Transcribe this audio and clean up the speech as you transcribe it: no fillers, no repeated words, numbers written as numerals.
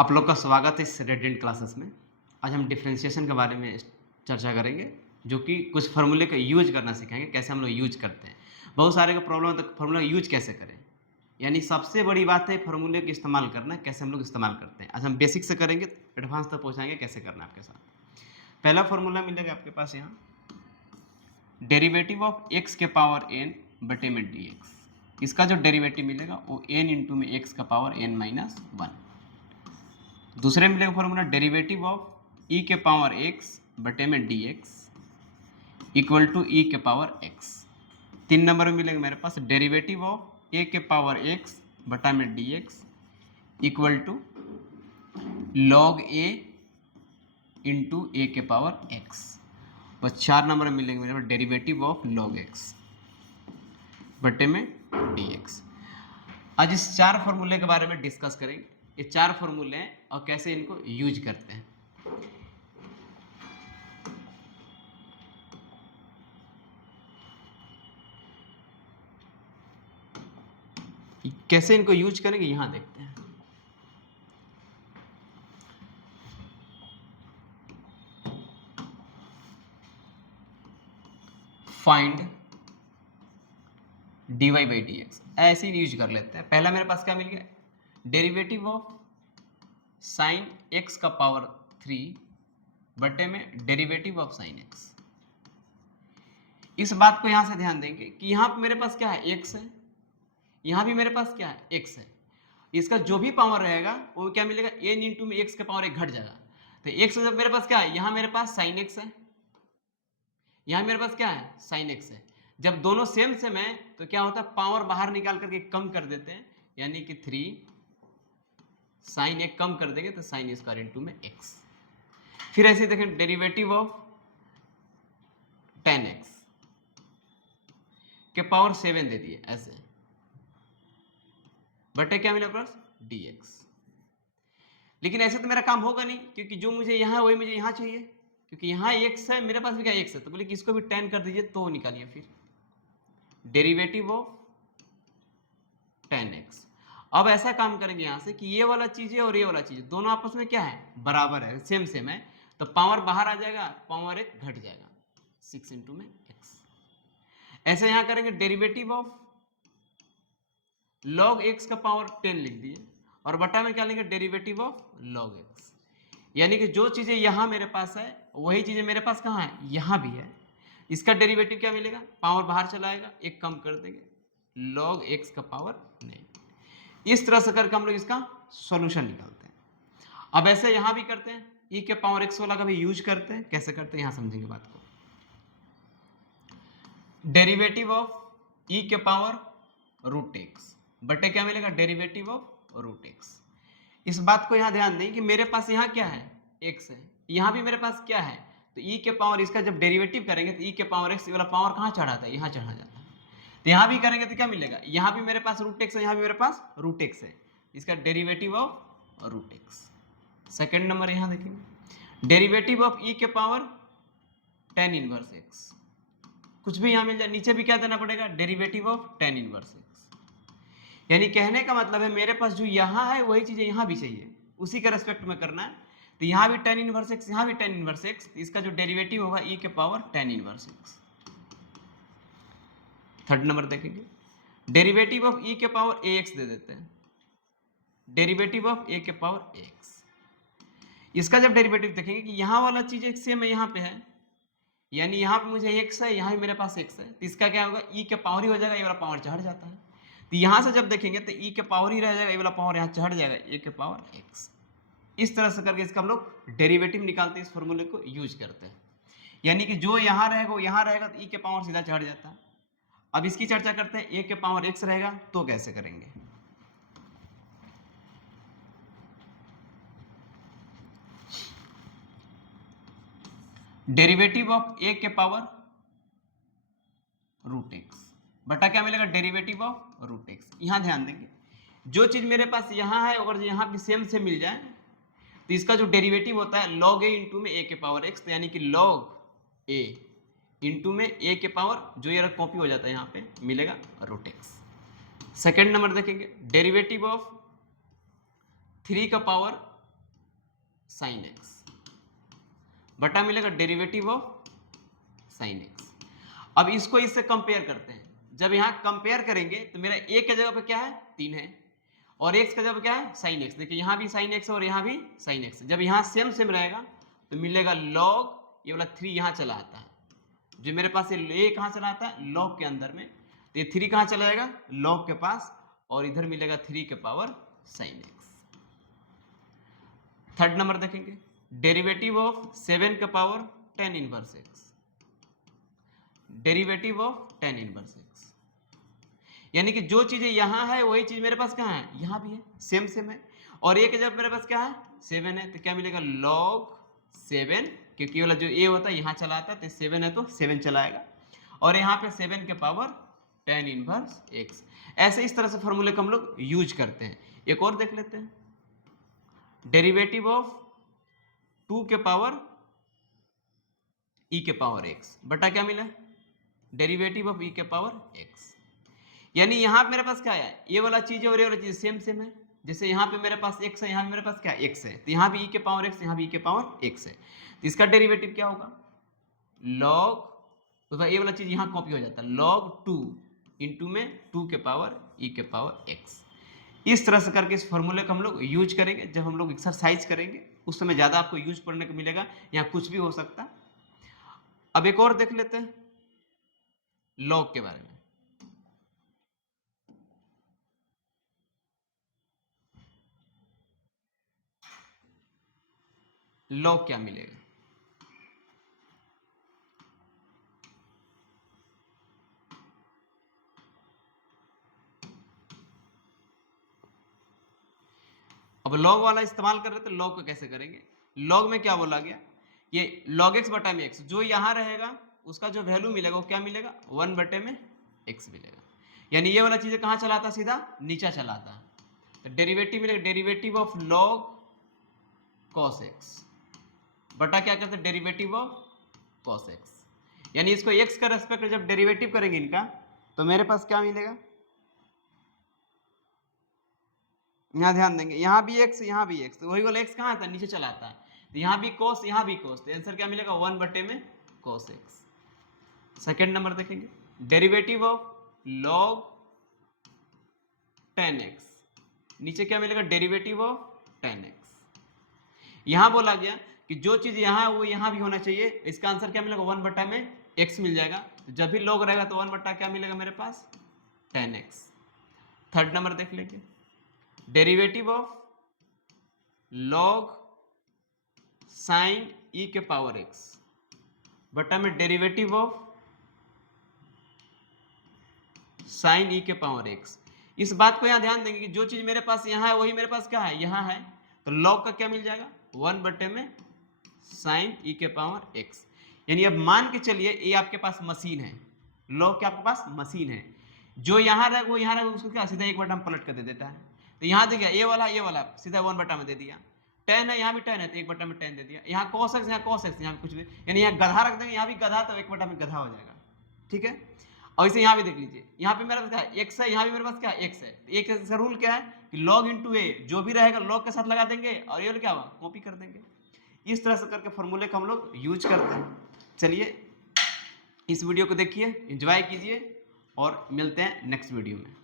आप लोग का स्वागत है इस रेडिएंट क्लासेस में। आज हम डिफरेंशिएशन के बारे में चर्चा करेंगे, जो कि कुछ फार्मूले का यूज करना सिखाएंगे, कैसे हम लोग यूज करते हैं। बहुत सारे का प्रॉब्लम होता है फार्मूला यूज कैसे करें, यानी सबसे बड़ी बात है फार्मूले का इस्तेमाल करना, कैसे हम लोग इस्तेमाल करते हैं। आज हम बेसिक से करेंगे, एडवांस तक पहुँचाएंगे कैसे करना है आपके साथ। पहला फार्मूला मिलेगा आपके पास यहाँ, डेरिवेटिव ऑफ एक्स के पावर एन बटे में डी एक्स। इसका जो डेरिवेटिव मिलेगा वो एन इंटू में एक्स का पावर एन माइनस वन। दूसरे मिलेगा फॉर्मूला डेरिवेटिव ऑफ ई के पावर एक्स बटे में डी एक्स इक्वल टू ई के पावर एक्स। 3 नंबर में मिलेगा मेरे पास डेरिवेटिव ऑफ ए के पावर एक्स बटा में d x equal to log a into a के पावर एक्स। बस 4 नंबर में मिलेंगे मेरे पास डेरिवेटिव ऑफ लॉग एक्स बटे में डी एक्स। आज इस 4 फॉर्मूले के बारे में डिस्कस करेंगे। ये 4 फॉर्मूले हैं और कैसे इनको यूज करते हैं। कैसे इनको यूज करेंगे यहां देखते हैं। Find dy by D x, ऐसे ही यूज कर लेते हैं। पहला मेरे पास क्या मिल गया, डेरिवेटिव ऑफ साइन एक्स का पावर 3 बटे में डेरिवेटिव ऑफ साइन एक्स। इस बात को यहां से ध्यान देंगे कि यहां पे मेरे पास क्या है, एक्स है, यहां भी मेरे पास क्या है, एक्स है। इसका जो भी पावर रहेगा वो क्या मिलेगा, एन इंटू में एक्स का पावर एक घट जाएगा। तो एक्स जब मेरे पास क्या है, यहां मेरे पास साइन एक्स है, यहां मेरे पास क्या है, साइन एक्स है। जब दोनों सेम सेम है तो क्या होता है, पावर बाहर निकाल करके कम कर देते हैं, यानी कि 3 साइन एक कम कर देंगे तो साइन स्क्वायर इंटू में एक्स। फिर ऐसे देखें डेरिवेटिव ऑफ टेन एक्स के पावर 7 दे दिए ऐसे, बटे क्या मिला प्लस डी एक्स। लेकिन ऐसे तो मेरा काम होगा नहीं, क्योंकि जो मुझे यहाँ वही मुझे यहाँ चाहिए, क्योंकि यहाँ एक्स है, मेरे पास भी क्या एक्स है। तो बोले कि इसको भी टेन कर दीजिए, तो निकालिए फिर डेरिवेटिव ऑफ टेन एक्स। अब ऐसा काम करेंगे यहाँ से कि ये वाला चीज है और ये वाला चीज दोनों आपस में क्या है, बराबर है, सेम सेम है। तो पावर बाहर आ जाएगा, पावर एक घट जाएगा, 6 इंटू में एक्स। ऐसे यहाँ करेंगे डेरिवेटिव ऑफ लॉग एक्स का पावर 10 लिख दिए, और बटा में क्या लेंगे, डेरिवेटिव ऑफ लॉग एक्स। यानी कि जो चीजें यहां मेरे पास है वही चीजें मेरे पास कहां है, यहां भी है। इसका डेरिवेटिव क्या मिलेगा, पावर बाहर चला आएगा, एक कम कर देंगे, लॉग एक्स का पावर 9। इस तरह से करके हम लोग इसका सॉल्यूशन निकालते हैं। अब ऐसे यहां भी करते हैं, ई के पावर एक्स वाला का भी यूज करते हैं। कैसे करते हैं यहां समझेंगे बात को। डेरिवेटिव ऑफ ई के पावर रूट एक्स बटे क्या मिलेगा, डेरिवेटिव ऑफ रूट एक्स। इस बात को यहां ध्यान दें कि मेरे पास यहां क्या है, एक्स है, यहां भी मेरे पास क्या है, तो ई के पावर इसका जब डेरिवेटिव करेंगे तो ई के पावर एक्स वाला पावर कहां चढ़ाता है, यहां चढ़ा जाता है। तो यहां भी करेंगे तो क्या मिलेगा, यहां भी मेरे पास रूट एक्स है, यहां भी मेरे पास रूट एक्स है, इसका derivative of root x. Second number यहां देखेंगे, डेरिवेटिव ऑफ ई के पावर टेन इनवर्स एक्स। कुछ भी यहां मिल जाए, नीचे भी क्या देना पड़ेगा, derivative of tan inverse x. यानी कहने का मतलब है मेरे पास जो यहां है वही चीजें यहां भी चाहिए, उसी के रेस्पेक्ट में करना है। तो यहां भी टेन इनवर्स एक्स, यहां भी टेन इनवर्स एक्स, इसका जो डेरिवेटिव होगा ई के power tan inverse x. Third number देखेंगे, डेरिवेटिव ऑफ ई के पावर ए एक्स दे देते हैं, डेरिवेटिव ऑफ ए के पावर ए एक्स। इसका जब डेरिवेटिव देखेंगे कि यहां वाला चीज एक सेम है, यहां पे है, यानी यहां पे मुझे एक्स है, यहां भी मेरे पास एक्स है, तो इसका क्या होगा, ई के पावर ही हो जाएगा, ये वाला पावर चढ़ जाता है। तो यहां से जब देखेंगे तो ई के पावर ही रह जाएगा, ये वाला पावर यहां चढ़ जाएगा, ए के पावर एक्स। इस तरह से करके इसका हम लोग डेरिवेटिव निकालते हैं, इस फॉर्मूले को यूज करते हैं। यानी कि जो यहां रहेगा वो यहां रहेगा, तो ई के पावर सीधा चढ़ जाता है। अब इसकी चर्चा करते हैं, ए के पावर एक्स रहेगा तो कैसे करेंगे। डेरिवेटिव ऑफ ए के पावर रूट एक्स बटा क्या मिलेगा, डेरिवेटिव ऑफ रूट एक्स। यहां ध्यान देंगे, जो चीज मेरे पास यहां है अगर यहां भी सेम से मिल जाए तो इसका जो डेरिवेटिव होता है लॉग ए इंटू में ए के पावर एक्स, तो यानी कि लॉग ए इंटू में ए के पावर, जो ये कॉपी हो जाता है यहाँ पे, मिलेगा रूट एक्स। सेकेंड नंबर देखेंगे, डेरिवेटिव ऑफ 3 का पावर साइन एक्स बटा मिलेगा डेरिवेटिव ऑफ साइन एक्स। अब इसको इससे कंपेयर करते हैं। जब यहाँ कंपेयर करेंगे तो मेरा a के जगह पे क्या है 3 है और x के जगह पे क्या है साइन एक्स। देखिए यहाँ भी साइन एक्स और यहाँ भी साइन एक्स। जब यहाँ सेम सेम रहेगा तो मिलेगा लॉग, ये वाला 3 यहाँ चला आता है, जो मेरे पास ये कहाँ चला आता है लॉग के अंदर में, तो ये 3 कहाँ चला जाएगा लॉग के पास और इधर मिलेगा 3 के power sine x. Third number देखेंगे डेरिवेटिव ऑफ 7 के power tan inverse x, derivative of tan inverse x. यानी कि जो चीजें यहाँ है वही चीज मेरे पास कहाँ है यहाँ भी है, सेम सेम है। और ये जब मेरे पास क्या है 7 है तो क्या मिलेगा लॉग 7, क्योंकि वाला जो a होता है यहाँ चला आता है तो 7 है तो 7 चलाएगा और यहाँ पे 7 के पावर tan इनवर्स एक्स। ऐसे इस तरह से फॉर्मूले को हम लोग यूज करते हैं। एक और देख लेते हैं डेरिवेटिव ऑफ 2 के पावर e के पावर x बटा क्या मिला डेरिवेटिव ऑफ e के पावर x। यानी यहाँ पे मेरे पास क्या है ये वाला चीज और ये वाला चीज सेम सेम है। जैसे यहाँ पे मेरे पास x है, यहाँ पे मेरे पास क्या x है, तो यहाँ भी e के पावर x, यहाँ भी e के पावर x है, तो इसका डेरिवेटिव क्या होगा लॉग, तो ये वाला चीज यहाँ कॉपी हो जाता है लॉग 2 इंटू में 2 के पावर e के पावर x। इस तरह से करके इस फॉर्मूले को हम लोग यूज करेंगे। जब हम लोग एक्सरसाइज करेंगे उस समय ज़्यादा आपको यूज पढ़ने को मिलेगा, यहाँ कुछ भी हो सकता है। अब एक और देख लेते हैं लॉग के बारे में। लॉग क्या मिलेगा, अब लॉग वाला इस्तेमाल कर रहे तो लॉग को कैसे करेंगे। लॉग में क्या बोला गया ये log x बटा में x, जो यहाँ रहेगा उसका जो वैल्यू मिलेगा वो क्या मिलेगा 1 बटे में x मिलेगा। यानी ये वाला चीज़ कहाँ चलाता है सीधा नीचा चलाता है, तो डेरिवेटिव मिलेगा derivative of log cos x बटा क्या करते हैं डेरिवेटिव ऑफ cos x। यानी इसको x का रेस्पेक्ट जब डेरिवेटिव करेंगे इनका तो मेरे पास क्या मिलेगा, यहाँ ध्यान देंगे यहाँ भी x यहाँ भी x, तो वही वाला x कहाँ आता है नीचे चला आता है, तो यहाँ भी cos यहाँ भी cos, तो आंसर क्या मिलेगा 1 बटे में cos x। सेकेंड नंबर देखेंगे derivative of log tan x, नीचे क्या मिलेगा डेरिवेटिव ऑफ tan x। यहाँ बोला गया कि जो चीज यहाँ है वो यहाँ भी होना चाहिए, इसका आंसर क्या मिलेगा 1 बटा में x मिल जाएगा। तो जब भी log रहेगा तो 1 बटा क्या मिलेगा मेरे पास tan x। थर्ड नंबर देख लेंगे derivative of log sin e के पावर x बटा में डेरिवेटिव ऑफ sin e के पावर x। इस बात को यहाँ ध्यान देंगे कि जो चीज मेरे पास यहाँ है वही मेरे पास क्या है यहाँ है, तो log का क्या मिल जाएगा 1 बटे में sin e के पावर x। यानी अब मान के चलिए ये आपके पास मशीन है, log के आपके पास मशीन है, जो यहाँ रहेगा वो यहाँ रहेगा उसको क्या सीधा 1 बटा में पलट कर दे देता है। तो यहाँ देखिए ये वाला सीधा 1 बटा में दे दिया, tan है यहाँ भी tan है तो 1 बटा में tan दे दिया, यहाँ cos x यहाँ cos x यहाँ भी कुछ भी, यानी यहाँ गधा रख देंगे यहाँ भी गधा तो 1 बटा में गधा हो जाएगा। ठीक है, और इसे यहाँ भी देख लीजिए यहाँ पे मेरे पास क्या है x है, यहाँ भी मेरे पास क्या है x है। एक इसका रूल क्या है कि log इंटू a जो भी रहेगा log के साथ लगा देंगे और ये क्या हुआ कॉपी कर देंगे। इस तरह से करके फॉर्मूले को हम लोग यूज करते हैं। चलिए इस वीडियो को देखिए, एंजॉय कीजिए और मिलते हैं नेक्स्ट वीडियो में।